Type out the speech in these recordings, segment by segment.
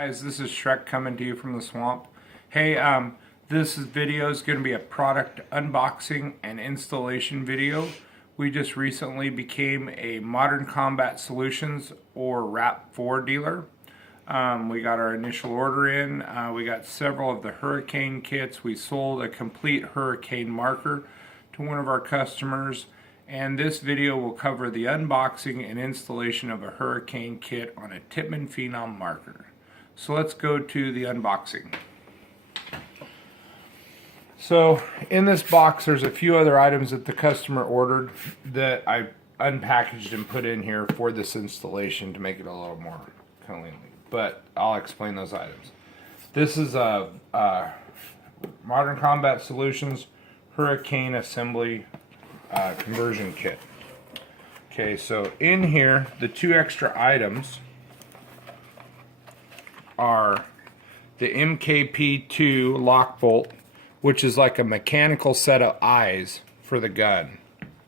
Guys, this is Shrek coming to you from the swamp. Hey, this video is going to be a product unboxing and installation video. We just recently became a Modern Combat Solutions or RAP4 dealer. We got our initial order in. We got several of the hurricane kits. We sold a complete hurricane marker to one of our customers. And this video will cover the unboxing and installation of a hurricane kit on a Tippmann Phenom marker. So let's go to the unboxing. So in this box there's a few other items that the customer ordered that I unpackaged and put in here for this installation to make it a little more cleanly. But I'll explain those items. This is a Modern Combat Solutions Hurricane Assembly conversion kit. Okay, so in here the two extra items are the MKP2 lock bolt, which is like a mechanical set of eyes for the gun.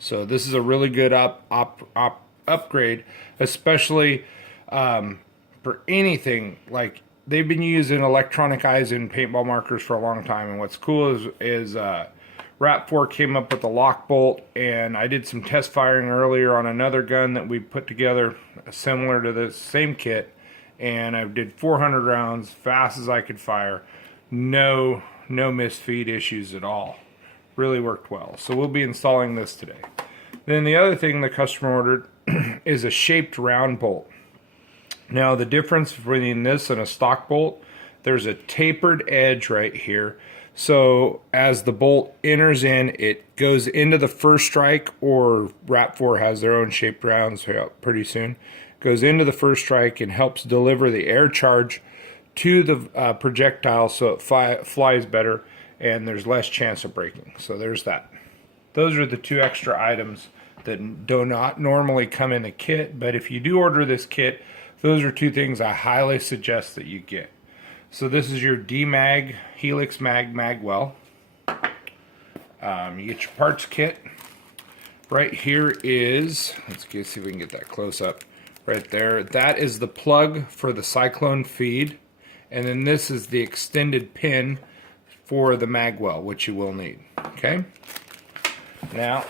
So this is a really good upgrade, especially for anything. Like, they've been using electronic eyes in paintball markers for a long time, and what's cool is RAP4 came up with a lock bolt, and I did some test firing earlier on another gun that we put together similar to the same kit, and I did 400 rounds fast as I could fire. No misfeed issues at all. Really worked well. So we'll be installing this today. Then the other thing the customer ordered is a shaped round bolt. Now the difference between this and a stock bolt, there's a tapered edge right here. So as the bolt enters in, it goes into the first strike, or RAP4 has their own shaped rounds pretty soon. Goes into the first strike and helps deliver the air charge to the projectile so it flies better and there's less chance of breaking. So there's that. Those are the two extra items that do not normally come in the kit, but if you do order this kit, those are two things I highly suggest that you get. So this is your D-Mag Helix Magwell. You get your parts kit. Right here is, let's see if we can get that close up. Right there, that is the plug for the Cyclone feed, and then this is the extended pin for the magwell, which you will need. Okay, now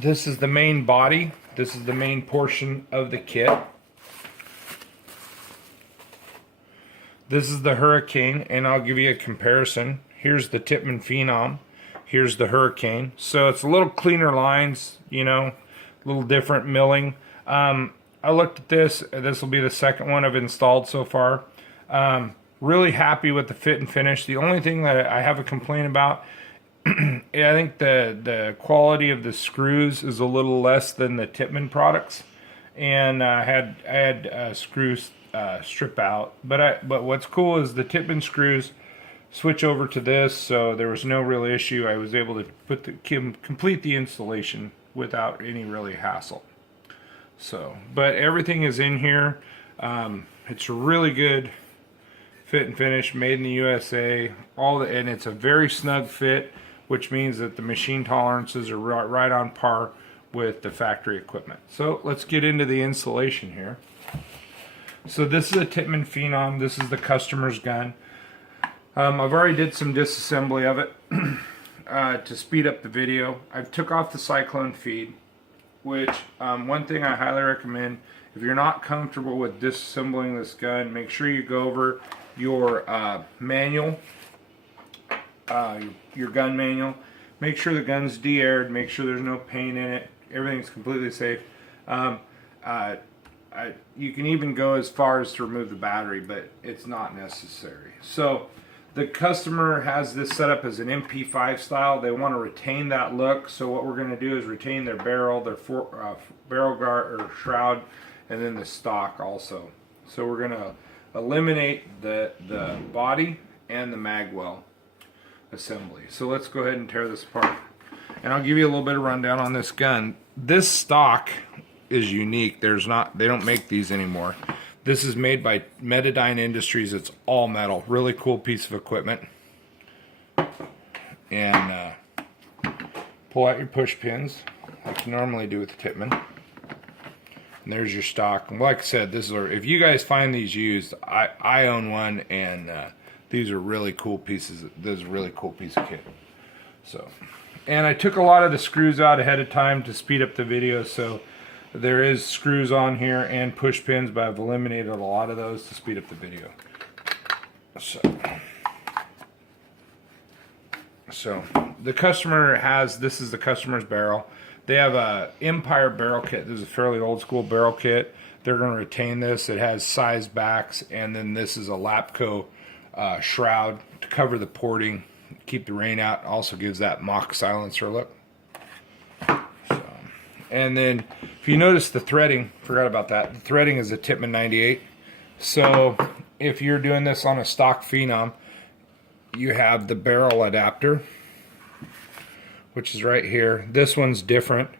this is the main body. This is the main portion of the kit. This is the Hurricane, and I'll give you a comparison. Here's the Tippmann Phenom, here's the Hurricane. So it's a little cleaner lines, you know, a little different milling. I looked at this. This will be the second one I've installed so far. Really happy with the fit and finish. The only thing that I have a complaint about, I think the quality of the screws is a little less than the Tippmann products, and I had screws strip out. But what's cool is the Tippmann screws switch over to this, so there was no real issue. I was able to complete the installation without any really hassle. So, but everything is in here. It's a really good fit and finish, made in the USA. And it's a very snug fit, which means that the machine tolerances are right on par with the factory equipment. So let's get into the installation here. So this is a Tippmann Phenom. This is the customer's gun. I've already did some disassembly of it to speed up the video. I've took off the Cyclone feed, which one thing I highly recommend, if you're not comfortable with disassembling this gun, make sure you go over your manual, your gun manual. Make sure the gun's de-aired, make sure there's no paint in it, everything's completely safe. You can even go as far as to remove the battery, but it's not necessary. So the customer has this set up as an MP5 style. They want to retain that look, so what we're going to do is retain their barrel, their barrel guard or shroud, and then the stock also. So we're going to eliminate the body and the magwell assembly. So let's go ahead and tear this apart. And I'll give you a little bit of rundown on this gun. This stock is unique. They don't make these anymore. This is made by Metadyne Industries. It's all metal. Really cool piece of equipment. And pull out your push pins like you normally do with the Tippmann. And there's your stock. And like I said, this is if you guys find these used, I own one, and these are really cool pieces. This is a really cool piece of kit. So, and I took a lot of the screws out ahead of time to speed up the video. So there is screws on here and push pins, but I've eliminated a lot of those to speed up the video. So the customer has, this is the customer's barrel. They have a Empire barrel kit. This is a fairly old school barrel kit. They're going to retain this. It has size backs, and then this is a Lapco shroud to cover the porting, keep the rain out. Also gives that mock silencer look. So, and then if you notice the threading, forgot about that. The threading is a Tippmann 98. So if you're doing this on a stock Phenom, you have the barrel adapter, which is right here. This one's different.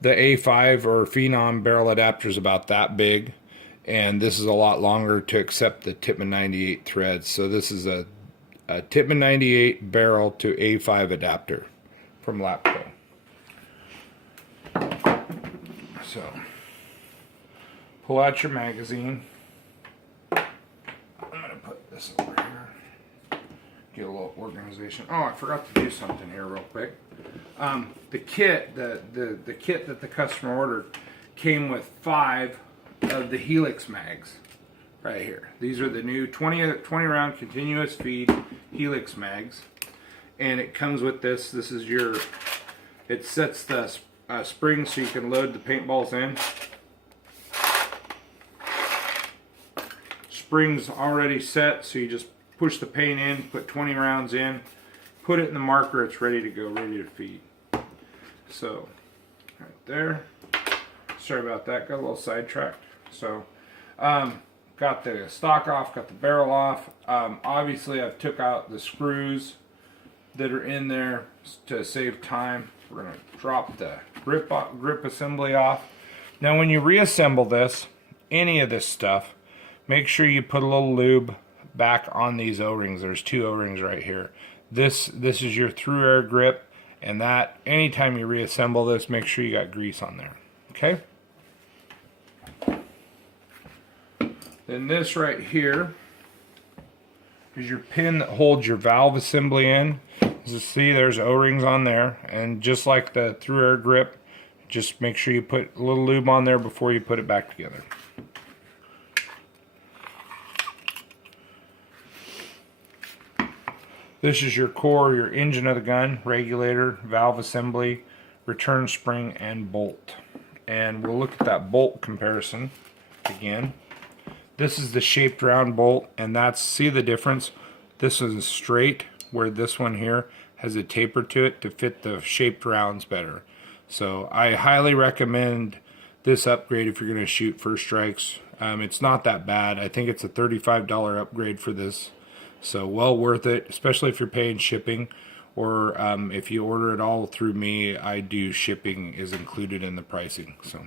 The A5 or Phenom barrel adapter is about that big, and this is a lot longer to accept the Tippmann 98 threads. So this is a Tippmann 98 barrel to A5 adapter from Lapco. So pull out your magazine. I'm gonna put this over here. Get a little organization. Oh, I forgot to do something here real quick. The kit, the kit that the customer ordered came with 5 of the Helix mags right here. These are the new 20 round continuous feed Helix mags, and it comes with this. This is your, it sets the spring so you can load the paintballs in. Spring's already set, so you just push the paint in, put 20 rounds in, put it in the marker, it's ready to go, ready to feed. So, right there. Sorry about that, got a little sidetracked. So, got the stock off, got the barrel off. Obviously, I've took out the screws that are in there to save time. We're going to drop the grip assembly off. Now, when you reassemble this, any of this stuff, make sure you put a little lube back on these O-rings. There's 2 O-rings right here. This is your through air grip, and that anytime you reassemble this, make sure you got grease on there. Okay? Then this right here is your pin that holds your valve assembly in. As you see, there's O-rings on there, and just like the through air grip, just make sure you put a little lube on there before you put it back together. This is your core, your engine of the gun, regulator, valve assembly, return spring, and bolt. And we'll look at that bolt comparison again. This is the shaped round bolt, and that's, see the difference? This is straight, where this one here has a taper to it to fit the shaped rounds better. So I highly recommend this upgrade if you're going to shoot first strikes. It's not that bad. I think it's a $35 upgrade for this. So well worth it, especially if you're paying shipping, or if you order it all through me, I do shipping is included in the pricing. So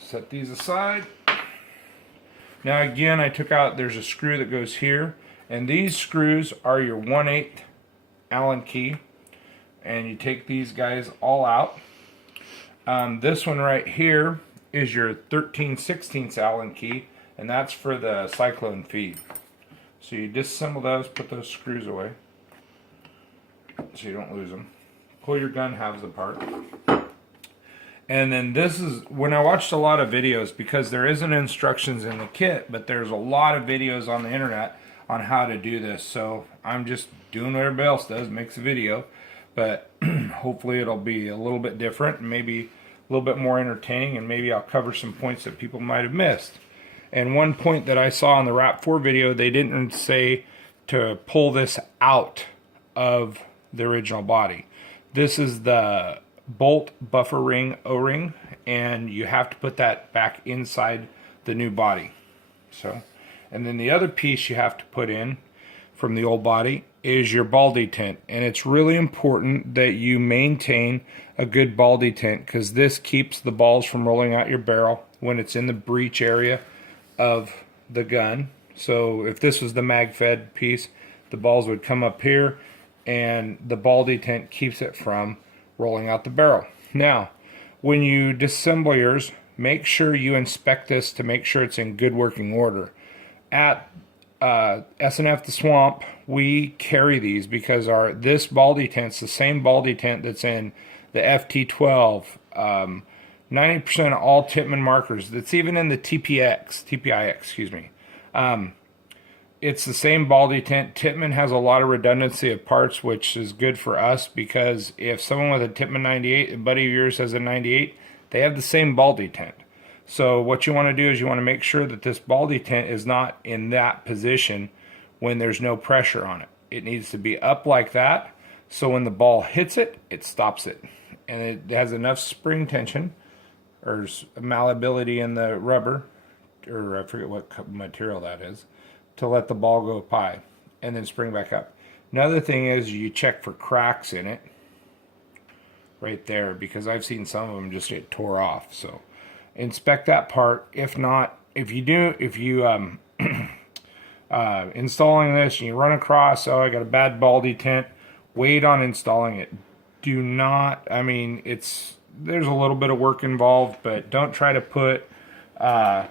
set these aside. Now again, I took out, there's a screw that goes here, and these screws are your 1/8 Allen key, and you take these guys all out. This one right here is your 13/16 Allen key, and that's for the cyclone feed. So you disassemble those, put those screws away so you don't lose them. Pull your gun halves apart. And then this is, when I watched a lot of videos, because there isn't instructions in the kit, but there's a lot of videos on the internet on how to do this. So I'm just doing what everybody else does, makes a video. But hopefully it'll be a little bit different, and maybe a little bit more entertaining, and maybe I'll cover some points that people might have missed. And one point that I saw in the Wrap 4 video, they didn't say to pull this out of the original body. This is the bolt buffer ring O-ring, and you have to put that back inside the new body. So, and then the other piece you have to put in from the old body is your ball detent, and it's really important that you maintain a good ball detent, because this keeps the balls from rolling out your barrel when it's in the breech area of the gun. So if this was the mag fed piece, the balls would come up here, and the ball detent keeps it from rolling out the barrel. Now, when you disassemble yours, make sure you inspect this to make sure it's in good working order. At S&F the Swamp, we carry these because this ball detent's the same ball detent that's in the FT12. 90% of all Tippmann markers. That's even in the TPIX, excuse me. It's the same ball detent. Tippmann has a lot of redundancy of parts, which is good for us because if someone with a Tippmann 98, a buddy of yours has a 98, they have the same ball detent. So what you want to do is you want to make sure that this ball detent is not in that position when there's no pressure on it. It needs to be up like that, so when the ball hits it, it stops it. And it has enough spring tension or malleability in the rubber, or I forget what material that is, to let the ball go by and then spring back up. Another thing is you check for cracks in it right there, because I've seen some of them just get tore off. So inspect that part. If not, if you installing this and you run across, oh, I got a bad ball detent, wait on installing it. Do not, I mean, there's a little bit of work involved, but don't try to put a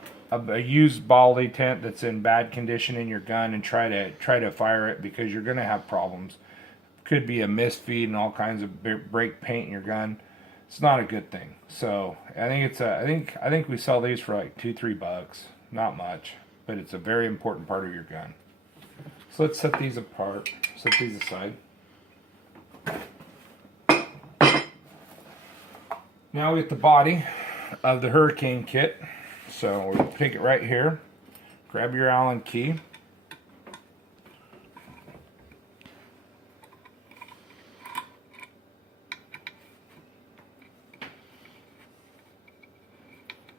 used ball detent that's in bad condition in your gun and try to fire it, because you're going to have problems. Could be a misfeed and all kinds of break paint in your gun. It's not a good thing. So I think we sell these for like $2-3, not much, but it's a very important part of your gun. So let's set these apart. Set these aside. Now we get the body of the Hurricane kit. So we'll take it right here. Grab your Allen key.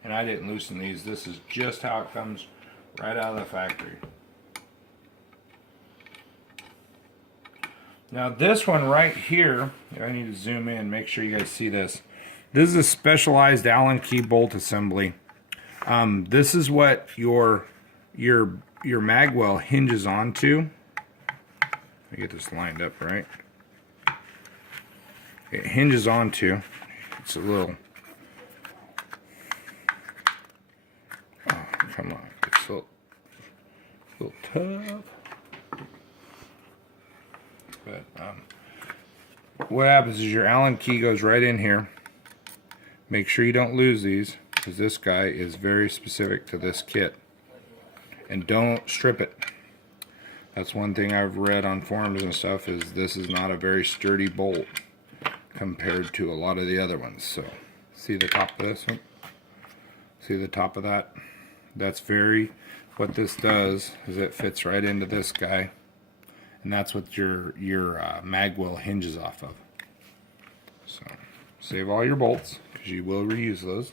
And I didn't loosen these. This is just how it comes right out of the factory. Now this one right here, I need to zoom in, make sure you guys see this. This is a specialized Allen key bolt assembly. This is what your magwell hinges onto. Let me get this lined up right. It hinges onto. It's a little. Oh, come on! It's a little tough. But what happens is your Allen key goes right in here. Make sure you don't lose these, because this guy is very specific to this kit. And don't strip it. That's one thing I've read on forums and stuff, is this is not a very sturdy bolt compared to a lot of the other ones. So see the top of this one? See the top of that? That's what this does is it fits right into this guy. And that's what your magwell hinges off of. So save all your bolts, because you will reuse those.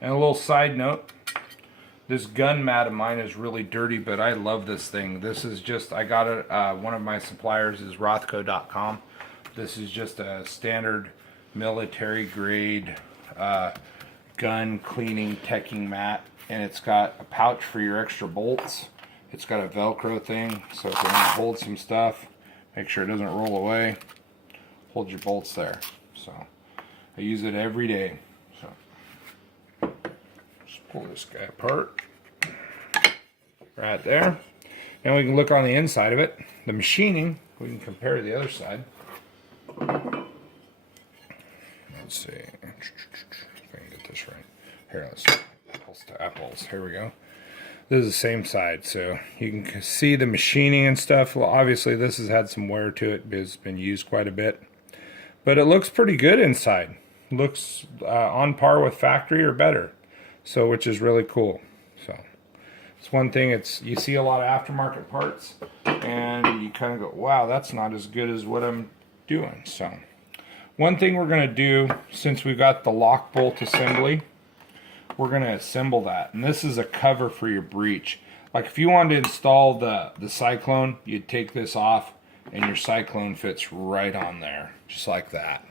And a little side note, this gun mat of mine is really dirty, but I love this thing. This is just, I got it, one of my suppliers is Rothco.com. This is just a standard military grade gun cleaning teching mat, and it's got a pouch for your extra bolts. It's got a Velcro thing, so if you want to hold some stuff, make sure it doesn't roll away, hold your bolts there. So I use it every day. So just pull this guy apart right there. Now we can look on the inside of it. The machining, we can compare to the other side. Let's see if I can get this right. Here, let's see. Apples to apples. Here we go. This is the same side, so you can see the machining and stuff. Well, obviously this has had some wear to it because it's been used quite a bit, but it looks pretty good inside. Looks on par with factory or better, so which is really cool. So it's one thing. You see a lot of aftermarket parts, and you kind of go, "Wow, that's not as good as what I'm doing." So one thing we're going to do, since we got the lock bolt assembly, we're going to assemble that. And this is a cover for your breech. Like if you wanted to install the Cyclone, you'd take this off and your Cyclone fits right on there, just like that.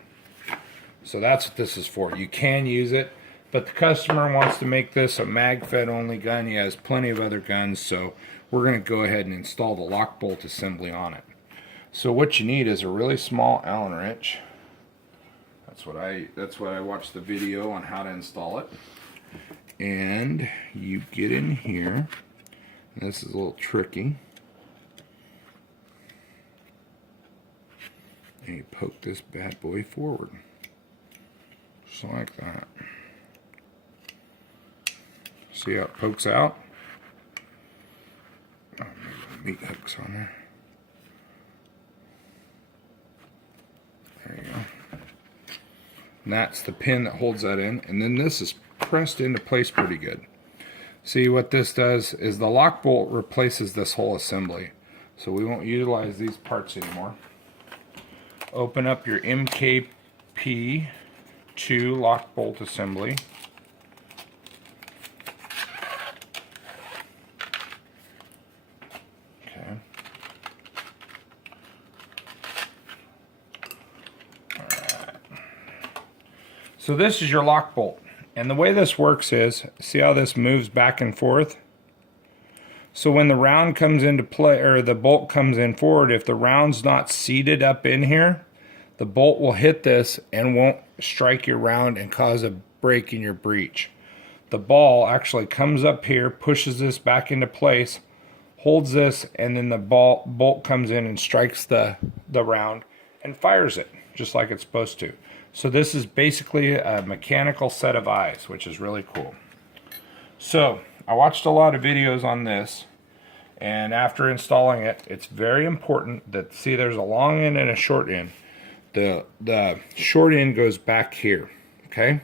So that's what this is for. You can use it. But the customer wants to make this a mag-fed only gun. He has plenty of other guns, so we're going to go ahead and install the lock bolt assembly on it. So what you need is a really small Allen wrench. That's what I watched the video on how to install it. And you get in here. And this is a little tricky. And you poke this bad boy forward. Just like that. See how it pokes out? Oh, meat hooks on there. There you go. And that's the pin that holds that in. And then this is pressed into place pretty good. See, what this does is the lock bolt replaces this whole assembly. So we won't utilize these parts anymore. Open up your MKP2 lock bolt assembly. Okay. Alright. So this is your lock bolt. And the way this works is, see how this moves back and forth? So when the round comes into play, or the bolt comes in forward, if the round's not seated up in here, the bolt will hit this and won't strike your round and cause a break in your breech. The ball actually comes up here, pushes this back into place, holds this, and then the bolt comes in and strikes the round and fires it, just like it's supposed to. So this is basically a mechanical set of eyes, which is really cool. So I watched a lot of videos on this, and after installing it, it's very important that, see, there's a long end and a short end. The short end goes back here, okay?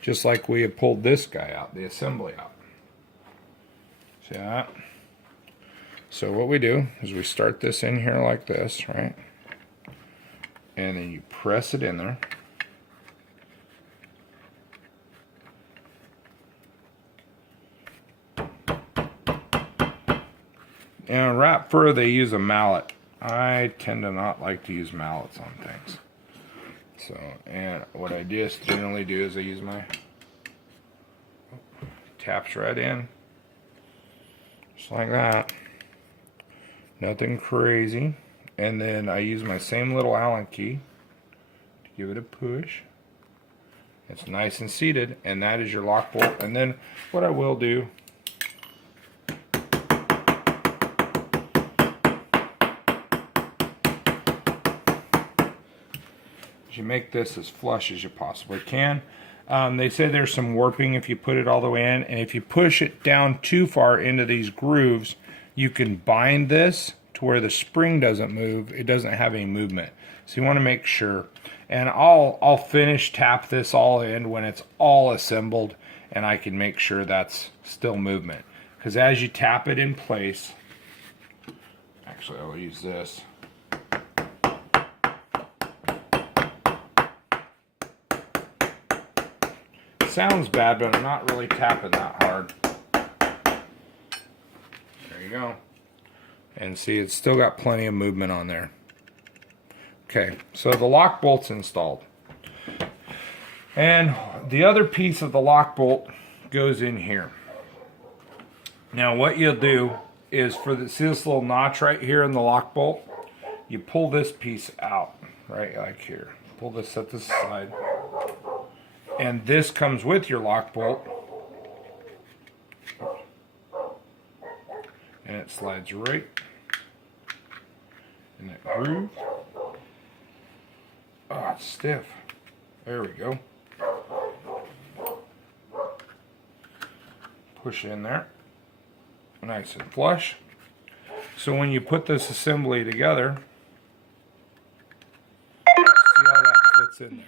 Just like we had pulled this guy out, the assembly out. See that? So what we do is we start this in here like this, right? And then you press it in there. And right further, they use a mallet. I tend to not like to use mallets on things. So, and what I just generally do is I use my taps right in, just like that. Nothing crazy. And then I use my same little Allen key to give it a push. It's nice and seated, and that is your lock bolt. And then what I will do is you make this as flush as you possibly can. They say there's some warping if you put it all the way in, and if you push it down too far into these grooves, you can bind this to where the spring doesn't move. It doesn't have any movement. So you want to make sure. And I'll finish tap this all in when it's all assembled, and I can make sure that's still movement. Because as you tap it in place, actually I'll use this. Sounds bad, but I'm not really tapping that hard. There you go. And see, it's still got plenty of movement on there. Okay, so the lock bolt's installed. And the other piece of the lock bolt goes in here. Now what you'll do is, for the, see this little notch right here in the lock bolt? You pull this piece out, right like here. Pull this, set this aside. And this comes with your lock bolt. And it slides right in that groove. Oh, it's stiff. There we go. Push in there. Nice and flush. So when you put this assembly together, see how that fits in there.